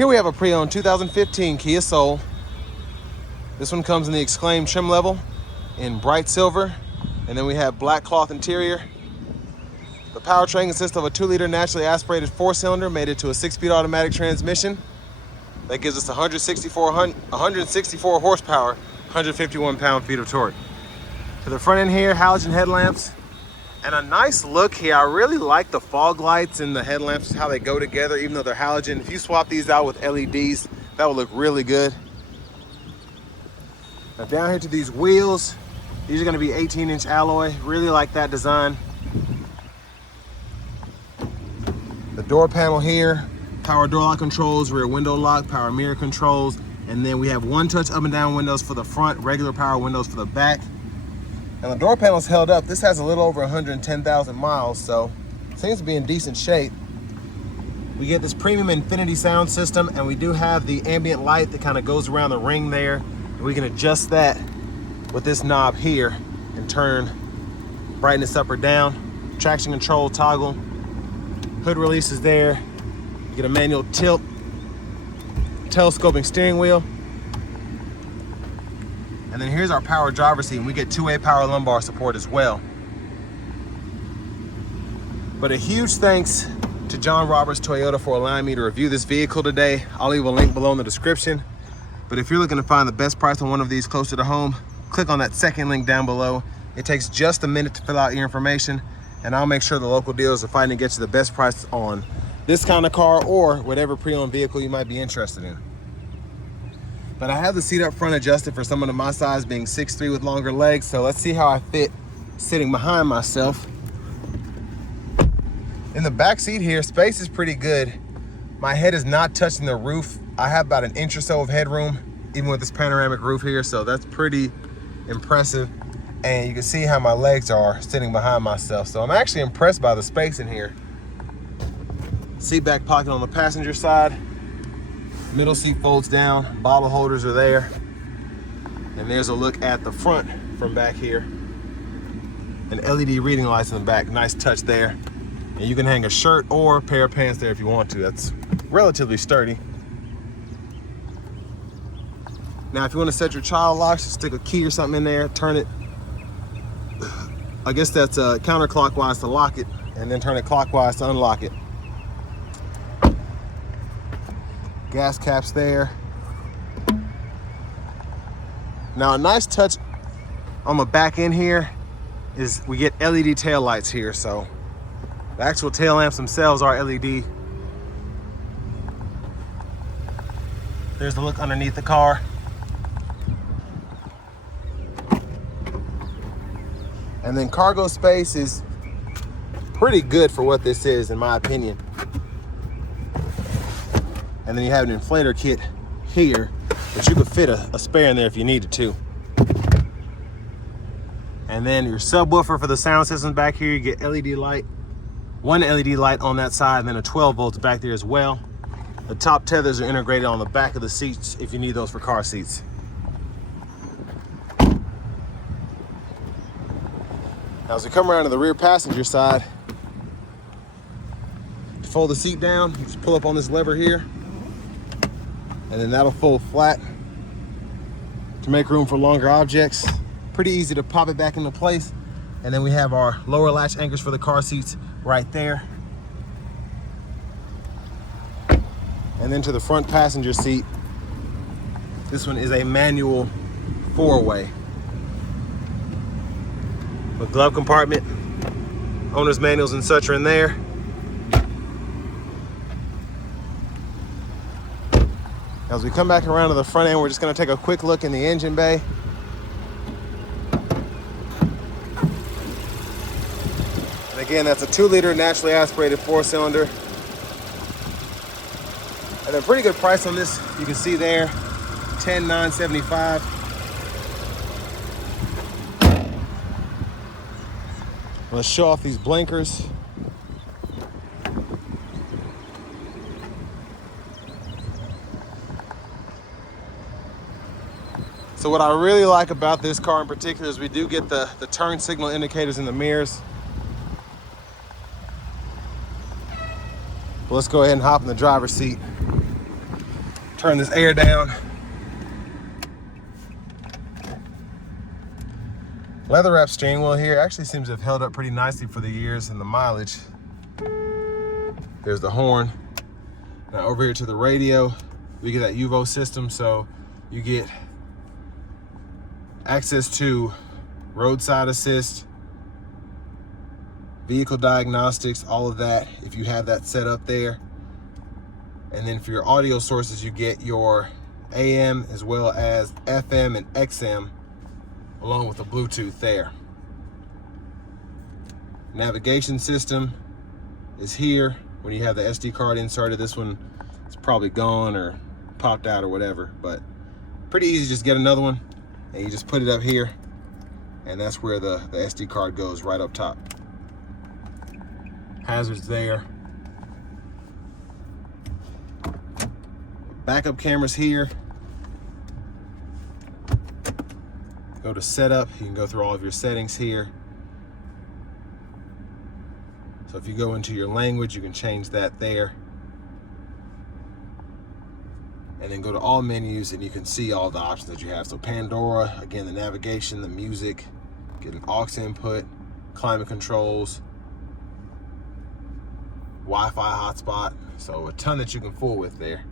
Here we have a pre-owned 2015 Kia Soul. This one comes in the Exclaim trim level in bright silver, and then we have black cloth interior. The powertrain consists of a 2-liter naturally aspirated 4-cylinder mated to a 6-speed automatic transmission. That gives us 164 horsepower, 151 pound-feet of torque. To the front end here, halogen headlamps. And a nice look here. I really like the fog lights and the headlamps, how they go together, even though they're halogen. If you swap these out with LEDs, that would look really good. Now down here to these wheels, these are gonna be 18-inch alloy. Really like that design. The door panel here, power door lock controls, rear window lock, power mirror controls, and then we have one-touch up and down windows for the front, regular power windows for the back. And the door panel's held up. This has a little over 110,000 miles, so it seems to be in decent shape. We get this premium infinity sound system, and we do have the ambient light that kind of goes around the ring there. And we can adjust that with this knob here and turn brightness up or down. Traction control toggle. Hood release is there. You get a manual tilt, telescoping steering wheel. And then here's our power driver's seat, and we get two-way power lumbar support as well. But a huge thanks to John Roberts Toyota for allowing me to review this vehicle today. I'll leave a link below in the description. But if you're looking to find the best price on one of these closer to home, click on that second link down below. It takes just a minute to fill out your information, and I'll make sure the local dealers are fighting to get you the best price on this kind of car or whatever pre-owned vehicle you might be interested in. But I have the seat up front adjusted for someone of my size, being 6'3" with longer legs, so let's see how I fit sitting behind myself. In the back seat here, space is pretty good. My head is not touching the roof. I have about an inch or so of headroom, even with this panoramic roof here, so that's pretty impressive. And you can see how my legs are sitting behind myself, so I'm actually impressed by the space in here. Seat back pocket on the passenger side. Middle seat folds down, bottle holders are there. And there's a look at the front from back here. An LED reading lights in the back, nice touch there. And you can hang a shirt or a pair of pants there if you want to. That's relatively sturdy. Now, if you want to set your child locks, just stick a key or something in there, turn it. I guess that's counterclockwise to lock it, and then turn it clockwise to unlock it. Gas caps there. Now a nice touch on the back end here is we get LED tail lights here, so the actual tail lamps themselves are LED. There's the look underneath the car. And then cargo space is pretty good for what this is, in my opinion. And then you have an inflator kit here, but you could fit a spare in there if you needed to. And then your subwoofer for the sound system back here, you get LED light, one LED light on that side, and then a 12 volts back there as well. The top tethers are integrated on the back of the seats if you need those for car seats. Now as we come around to the rear passenger side, to fold the seat down, you just pull up on this lever here, and then that'll fold flat to make room for longer objects. Pretty easy to pop it back into place. And then we have our lower latch anchors for the car seats right there. And then to the front passenger seat, this one is a manual 4-way. With glove compartment, owner's manuals and such are in there. As we come back around to the front end, we're just gonna take a quick look in the engine bay. And again, that's a 2-liter naturally aspirated 4-cylinder. And a pretty good price on this, you can see there, $10,975. Let's show off these blinkers. So what I really like about this car in particular is we do get the turn signal indicators in the mirrors. Let's go ahead and hop in the driver's seat. Turn this air down. Leather wrap steering wheel here actually seems to have held up pretty nicely for the years and the mileage. There's the horn. Now over here to the radio, we get that UVO system, so you get access to roadside assist, vehicle diagnostics, all of that if you have that set up there. And then for your audio sources, you get your AM as well as FM and XM, along with the Bluetooth there. Navigation system is here. When you have the SD card inserted, this one is probably gone or popped out or whatever, but pretty easy. Just get another one and you just put it up here, and that's where the SD card goes, right up top. Hazards there. Backup cameras here. Go to setup, you can go through all of your settings here. So if you go into your language, you can change that there. And then go to all menus and you can see all the options that you have. So Pandora, again, the navigation, the music, get an aux input, climate controls, Wi-Fi hotspot. So a ton that you can fool with there.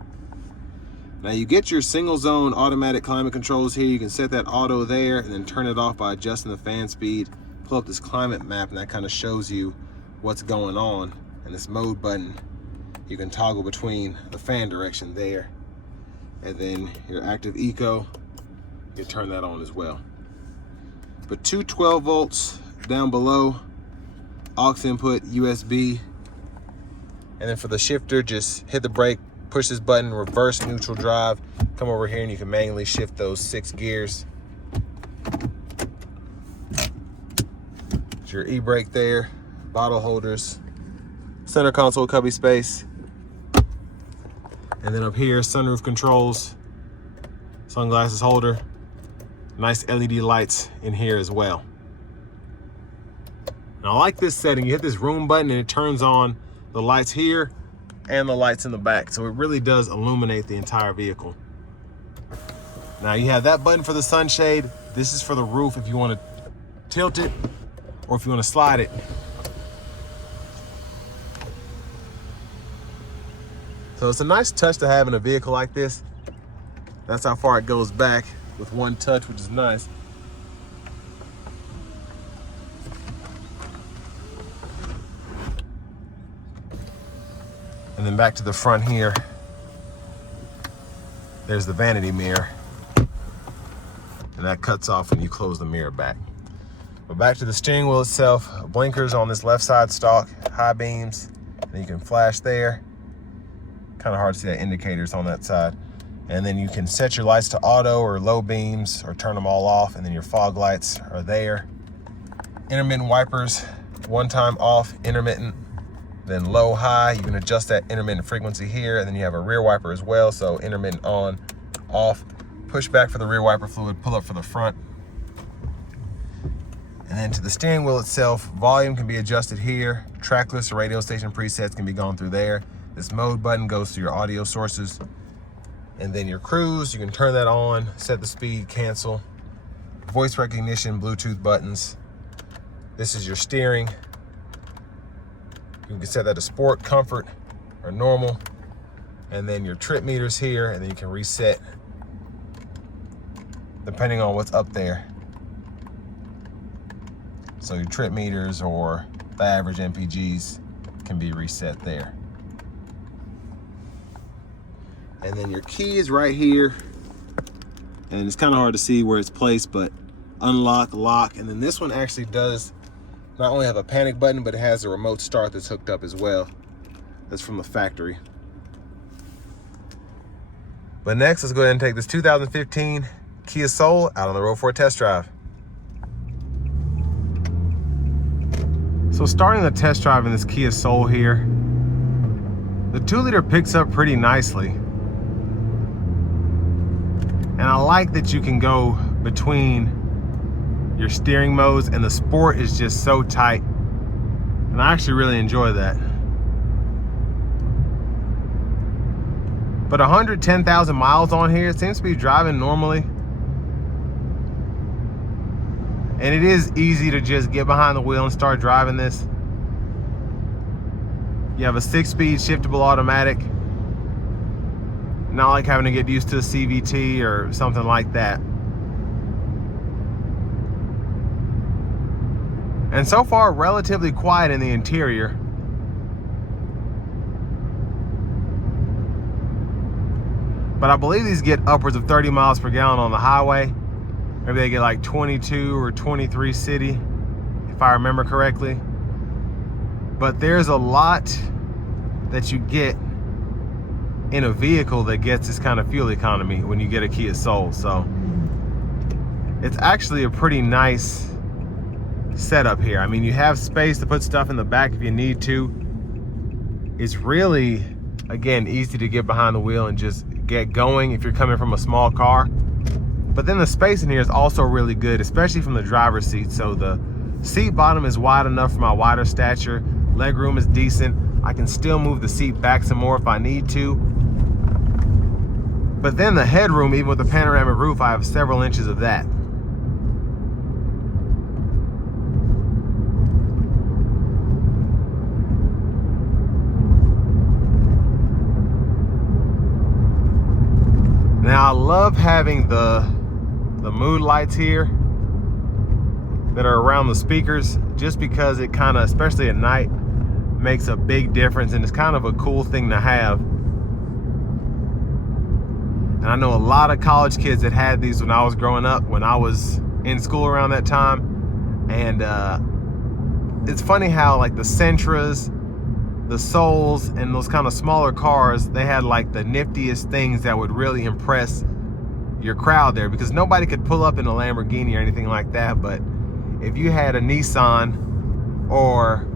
Now you get your single zone automatic climate controls here. You can set that auto there and then turn it off by adjusting the fan speed. Pull up this climate map and that kind of shows you what's going on. And this mode button, you can toggle between the fan direction there. And then your active eco, you can turn that on as well. But two 12 volts down below, aux input, USB. And then for the shifter, just hit the brake, push this button, reverse neutral drive, come over here and you can manually shift those 6 gears. It's your e-brake there, bottle holders, center console cubby space. And then up here, sunroof controls, sunglasses holder, nice LED lights in here as well. Now I like this setting. You hit this room button and it turns on the lights here and the lights in the back. So it really does illuminate the entire vehicle. Now you have that button for the sunshade. This is for the roof if you want to tilt it or if you want to slide it. So it's a nice touch to have in a vehicle like this. That's how far it goes back with one touch, which is nice. And then back to the front here, there's the vanity mirror. And that cuts off when you close the mirror back. But back to the steering wheel itself, blinkers on this left side stalk, high beams, and you can flash there. Kind of hard to see that indicators on that side. And then you can set your lights to auto or low beams or turn them all off, and then your fog lights are there. Intermittent wipers, one time off, intermittent, then low, high. You can adjust that intermittent frequency here, and then you have a rear wiper as well, so intermittent on, off. Push back for the rear wiper fluid, pull up for the front. And then to the steering wheel itself, volume can be adjusted here. Track list or radio station presets can be gone through there. This mode button goes to your audio sources. And then your cruise, you can turn that on, set the speed, cancel. Voice recognition, Bluetooth buttons. This is your steering. You can set that to sport, comfort, or normal. And then your trip meters here, and then you can reset depending on what's up there. So your trip meters or the average MPGs can be reset there. And then your key is right here. And it's kind of hard to see where it's placed, but unlock, lock. And then this one actually does not only have a panic button, but it has a remote start that's hooked up as well. That's from the factory. But next, let's go ahead and take this 2015 Kia Soul out on the road for a test drive. So starting the test drive in this Kia Soul here, the 2-liter picks up pretty nicely. And I like that you can go between your steering modes, and the sport is just so tight. And I actually really enjoy that. But 110,000 miles on here. It seems to be driving normally. And it is easy to just get behind the wheel and start driving this. You have a 6-speed shiftable automatic. Not like having to get used to a CVT or something like that. And so far, relatively quiet in the interior. But I believe these get upwards of 30 miles per gallon on the highway. Maybe they get like 22 or 23 city, if I remember correctly. But there's a lot that you get in a vehicle that gets this kind of fuel economy when you get a Kia Soul. So it's actually a pretty nice setup here. I mean, you have space to put stuff in the back if you need to. It's really, again, easy to get behind the wheel and just get going if you're coming from a small car. But then the space in here is also really good, especially from the driver's seat. So the seat bottom is wide enough for my wider stature. Leg room is decent. I can still move the seat back some more if I need to. But then the headroom, even with the panoramic roof, I have several inches of that. Now I love having the mood lights here that are around the speakers, just because it kind of, especially at night, makes a big difference, and it's kind of a cool thing to have. And I know a lot of college kids that had these when I was growing up, when I was in school around that time. And it's funny how like the Sentras, the Souls, and those kind of smaller cars, they had like the niftiest things that would really impress your crowd there, because nobody could pull up in a Lamborghini or anything like that. But if you had a Nissan or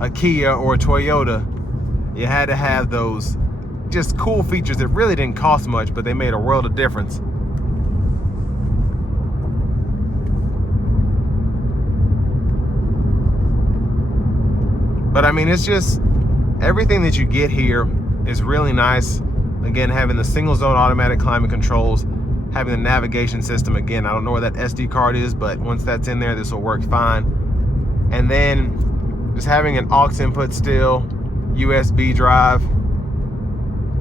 a Kia or a Toyota, you had to have those just cool features that really didn't cost much, but they made a world of difference. But I mean, it's just everything that you get here is really nice. Again, having the single zone automatic climate controls, having the navigation system. Again, I don't know where that SD card is, but once that's in there, this will work fine. And then just having an aux input still, USB drive.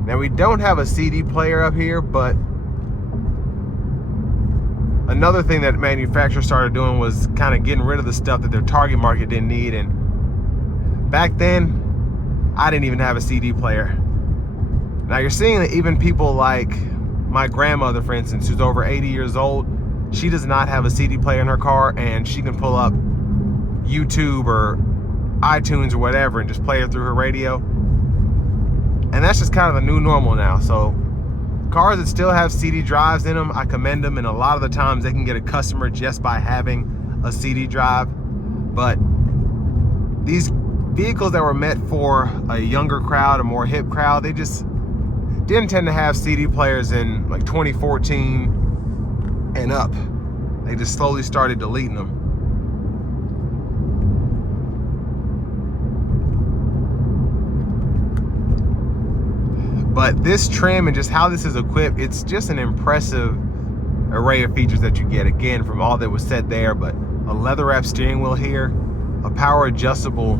Now we don't have a CD player up here, but another thing that manufacturers started doing was kind of getting rid of the stuff that their target market didn't need. And back then, I didn't even have a CD player. Now you're seeing that even people like my grandmother, for instance, who's over 80 years old, she does not have a CD player in her car, and she can pull up YouTube or iTunes or whatever and just play it through her radio. And that's just kind of the new normal now. So cars that still have CD drives in them, I commend them, and a lot of the times they can get a customer just by having a CD drive. But these vehicles that were meant for a younger crowd, a more hip crowd, they just didn't tend to have CD players in like 2014 and up. They just slowly started deleting them. But this trim and just how this is equipped, it's just an impressive array of features that you get, again, from all that was said there. But a leather wrap steering wheel here, a power adjustable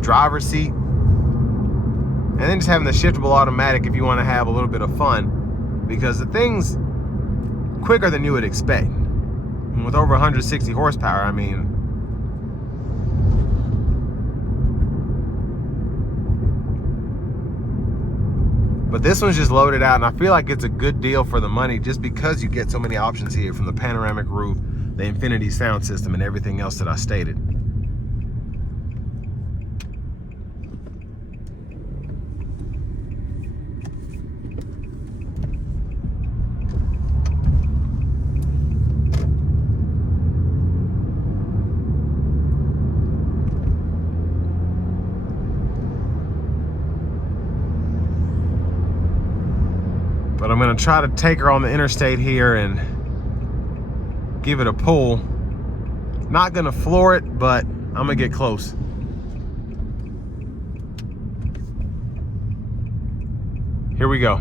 driver's seat, and then just having the shiftable automatic if you want to have a little bit of fun, because the thing's quicker than you would expect. And with over 160 horsepower, I mean, but this one's just loaded out, and I feel like it's a good deal for the money just because you get so many options here, from the panoramic roof, the Infinity sound system, and everything else that I stated. But I'm gonna try to take her on the interstate here and give it a pull. Not gonna floor it, but I'm gonna get close. Here we go.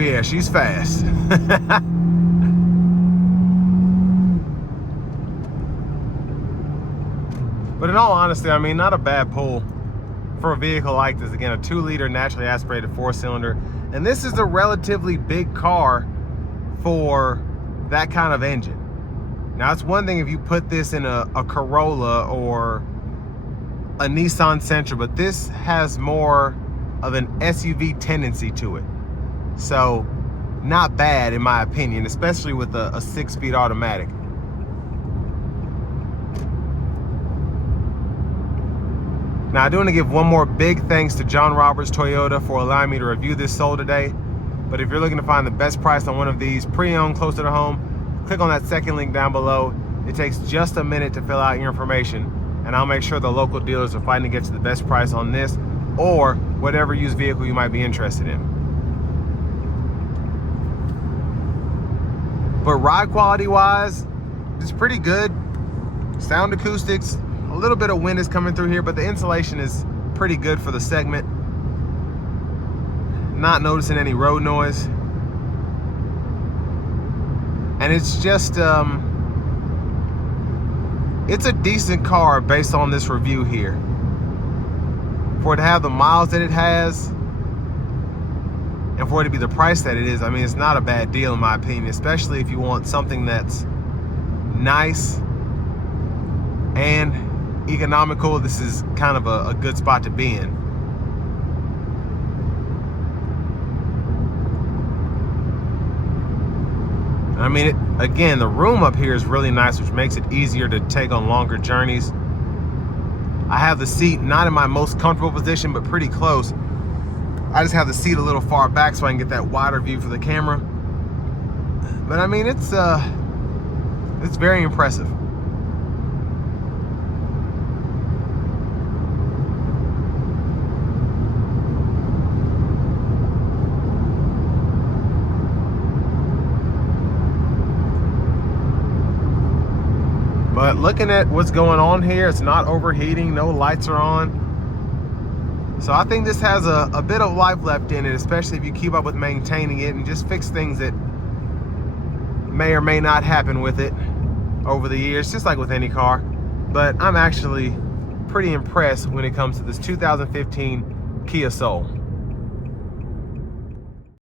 yeah, she's fast. But in all honesty, I mean, not a bad pull for a vehicle like this. Again, a 2-liter naturally aspirated 4-cylinder. And this is a relatively big car for that kind of engine. Now, it's one thing if you put this in a Corolla or a Nissan Sentra, but this has more of an SUV tendency to it. So, not bad in my opinion, especially with a 6-speed automatic. Now, I do want to give one more big thanks to John Roberts Toyota for allowing me to review this sold today. But if you're looking to find the best price on one of these pre-owned closer to home, click on that second link down below. It takes just a minute to fill out your information, and I'll make sure the local dealers are fighting to get you the best price on this or whatever used vehicle you might be interested in. But ride quality wise, it's pretty good. Sound acoustics, a little bit of wind is coming through here, but the insulation is pretty good for the segment. Not noticing any road noise. And it's just, it's a decent car based on this review here. For it to have the miles that it has, and for it to be the price that it is, I mean, it's not a bad deal in my opinion, especially if you want something that's nice and economical. This is kind of a good spot to be in. I mean, again, the room up here is really nice, which makes it easier to take on longer journeys. I have the seat not in my most comfortable position, but pretty close. I just have the seat a little far back so I can get that wider view for the camera. But I mean, it's very impressive. But looking at what's going on here, it's not overheating, no lights are on. So I think this has a bit of life left in it, especially if you keep up with maintaining it and just fix things that may or may not happen with it over the years, just like with any car. But I'm actually pretty impressed when it comes to this 2015 Kia Soul.